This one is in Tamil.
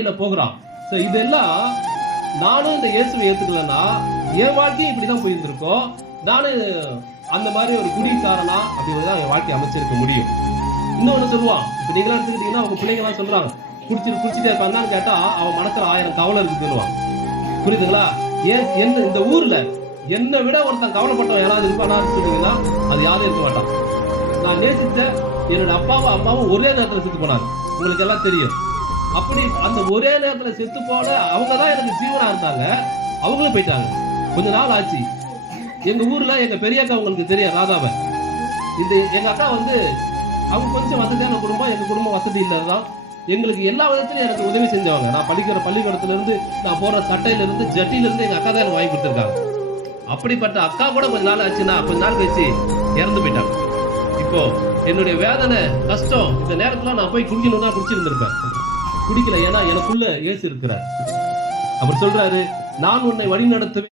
வாழ்க்கையில போகிறான். ஸோ இதெல்லாம் நானும் இந்த இயேசுவை ஏத்துக்கலன்னா என் வாழ்க்கையும் இப்படிதான் போயிருந்திருக்கோம். நானும் அந்த மாதிரி ஒரு குடிக்காரனா அப்படிதான் என் வாழ்க்கை அமைச்சிருக்க முடியும். இன்னொன்னு சொல்லுவான். இப்போ நீங்களாம் எடுத்துக்கிட்டீங்கன்னா உங்க பிள்ளைங்க எல்லாம் சொல்றாங்க. குடிச்சிட்டு குடிச்சிட்டே இருக்கான்னு கேட்டா அவன் மனசுல ஆயிரம் கவலை இருக்கு சொல்லுவான். புரியுதுங்களா? ஏன் என்ன இந்த ஊர்ல என்னை விட ஒருத்தன் கவலைப்பட்டவன் யாராவது இருப்பானா சொல்லுவீங்கன்னா அது யாரும் இருக்க மாட்டான். நான் நேசித்த என்னோட அப்பாவும் அம்மாவும் ஒரே நேரத்துல செத்து போனாங்க. உங்களுக்கு எல்லாம் தெரியும். அப்படி அந்த ஒரே நேரத்துல செத்து போல அவங்க தான் எனக்கு ஜீவனா இருந்தாங்க. அவங்களும் போயிட்டாங்க. கொஞ்ச நாள் ஆச்சு. எங்க ஊர்ல எங்க பெரிய அக்கா உங்களுக்கு தெரியும் ராதாவை. இந்த எங்க அக்கா வந்து அவங்க கொஞ்சம் வசதியான குடும்பம் எங்க குடும்பம் வசதி இல்லாதான் எங்களுக்கு எல்லா விதத்திலும் எனக்கு உதவி செஞ்சவங்க. நான் படிக்கிற பள்ளிக்கூடத்துல இருந்து நான் போற சட்டையில இருந்து ஜட்டில இருந்து எங்க அக்கா தான் எனக்கு வாங்கி கொடுத்துருக்காங்க. அப்படிப்பட்ட அக்கா கூட கொஞ்ச நாள் ஆச்சுன்னா கொஞ்ச நாள் கழிச்சு இறந்து போயிட்டாங்க. இப்போ என்னுடைய வேதனை கஷ்டம் இந்த நேரத்துல நான் போய் குடிக்கணும்னா குடிச்சிருந்திருப்பேன். குடிக்கல ஏன்னா எனக்குள்ள ஏசு இருக்கிறார். அவர் சொல்றாரு நான் உன்னை வழி நடத்துவேன்